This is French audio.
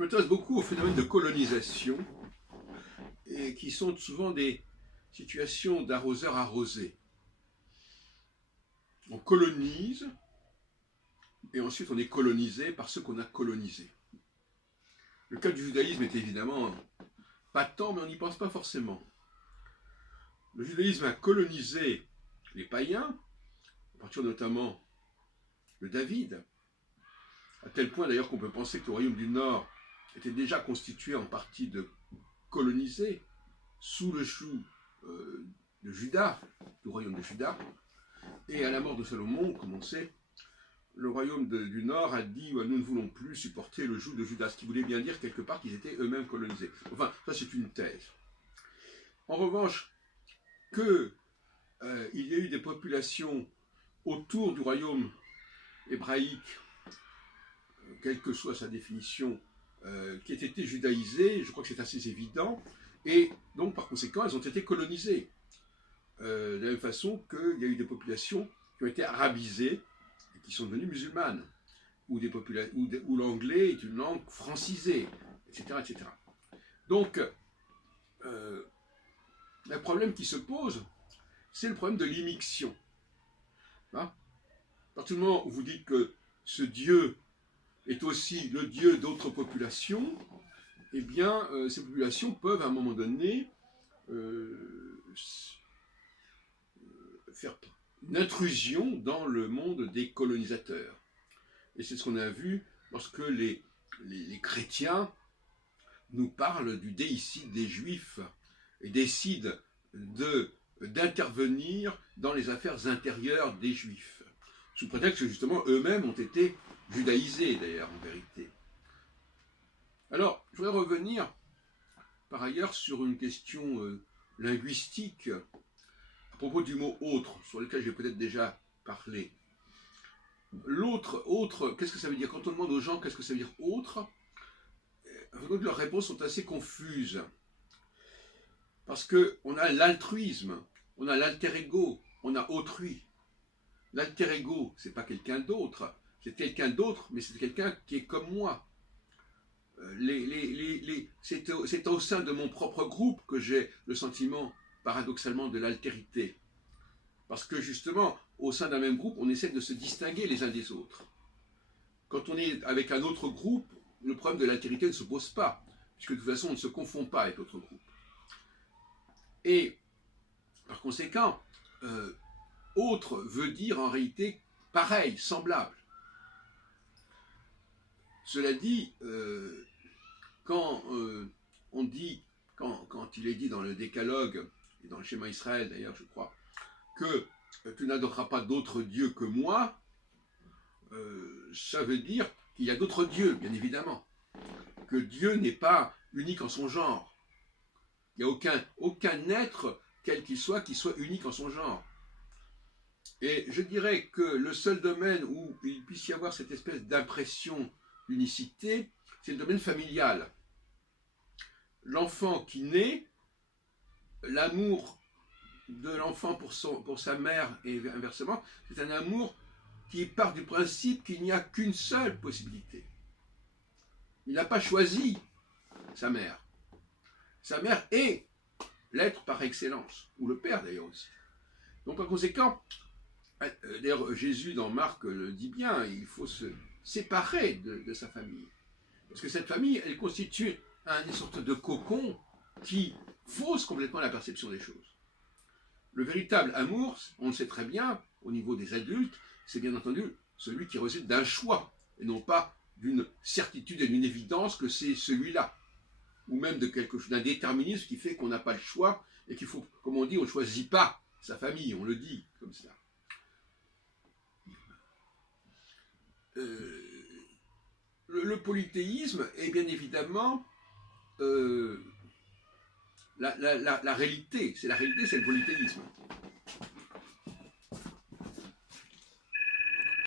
je m'intéresse beaucoup aux phénomènes de colonisation, et qui sont souvent des situations d'arroseur arrosé. On colonise, et ensuite on est colonisé par ceux qu'on a colonisés. Le cas du judaïsme est évidemment pas tant, mais on n'y pense pas forcément. Le judaïsme a colonisé les païens, à partir notamment de David, à tel point d'ailleurs qu'on peut penser que le royaume du Nord était déjà constitué en partie de colonisés sous le joug de Juda, du royaume de Juda. Et à la mort de Salomon, comme on sait, le royaume du Nord a dit nous ne voulons plus supporter le joug de Juda, ce qui voulait bien dire quelque part qu'ils étaient eux-mêmes colonisés. Enfin, ça c'est une thèse. En revanche, qu'il y a eu des populations autour du royaume hébraïque, quelle que soit sa définition, qui aient été judaïsées, je crois que c'est assez évident, et donc par conséquent elles ont été colonisées. De la même façon qu'il y a eu des populations qui ont été arabisées et qui sont devenues musulmanes, où l'anglais est une langue francisée, etc. etc. Donc, le problème qui se pose, c'est le problème de l'immixtion. Hein? À partir du moment où vous dites que ce Dieu est aussi le Dieu d'autres populations, eh bien, ces populations peuvent à un moment donné faire une intrusion dans le monde des colonisateurs. Et c'est ce qu'on a vu lorsque les chrétiens nous parlent du déicide des Juifs et décident d'intervenir dans les affaires intérieures des Juifs, sous prétexte que justement eux-mêmes ont été judaïsés d'ailleurs en vérité. Alors, je voudrais revenir par ailleurs sur une question linguistique à propos du mot « autre », sur lequel j'ai peut-être déjà parlé. L'autre, autre, qu'est-ce que ça veut dire? Quand on demande aux gens qu'est-ce que ça veut dire « autre », leurs réponses sont assez confuses. Parce qu'on a l'altruisme, on a l'alter ego, on a autrui. L'alter ego, c'est pas quelqu'un d'autre, c'est quelqu'un d'autre, mais c'est quelqu'un qui est comme moi. C'est au sein de mon propre groupe que j'ai le sentiment, paradoxalement, de l'altérité. Parce que justement, au sein d'un même groupe, on essaie de se distinguer les uns des autres. Quand on est avec un autre groupe, le problème de l'altérité ne se pose pas, puisque de toute façon, on ne se confond pas avec l'autre groupe. Et, par conséquent, autre veut dire en réalité pareil, semblable. Cela dit, quand il est dit dans le Décalogue, et dans le schéma Israël d'ailleurs, je crois, que tu n'adoreras pas d'autres dieux que moi, ça veut dire qu'il y a d'autres dieux, bien évidemment. Que Dieu n'est pas unique en son genre. Il n'y a aucun être, quel qu'il soit, qui soit unique en son genre. Et je dirais que le seul domaine où il puisse y avoir cette espèce d'impression d'unicité, c'est le domaine familial. L'enfant qui naît, l'amour de l'enfant pour sa mère et inversement, c'est un amour qui part du principe qu'il n'y a qu'une seule possibilité. Il n'a pas choisi sa mère. Sa mère est l'être par excellence, ou le père d'ailleurs aussi. Donc par conséquent, d'ailleurs Jésus dans Marc le dit bien, il faut se séparer de sa famille. Parce que cette famille, elle constitue une sorte de cocon qui fausse complètement la perception des choses. Le véritable amour, on le sait très bien, au niveau des adultes, c'est bien entendu celui qui résulte d'un choix, et non pas d'une certitude et d'une évidence que c'est celui-là, ou même de quelque chose, d'un déterminisme qui fait qu'on n'a pas le choix, et qu'il faut, comme on dit, on ne choisit pas sa famille, on le dit comme ça. Le polythéisme est bien évidemment la réalité, c'est le polythéisme.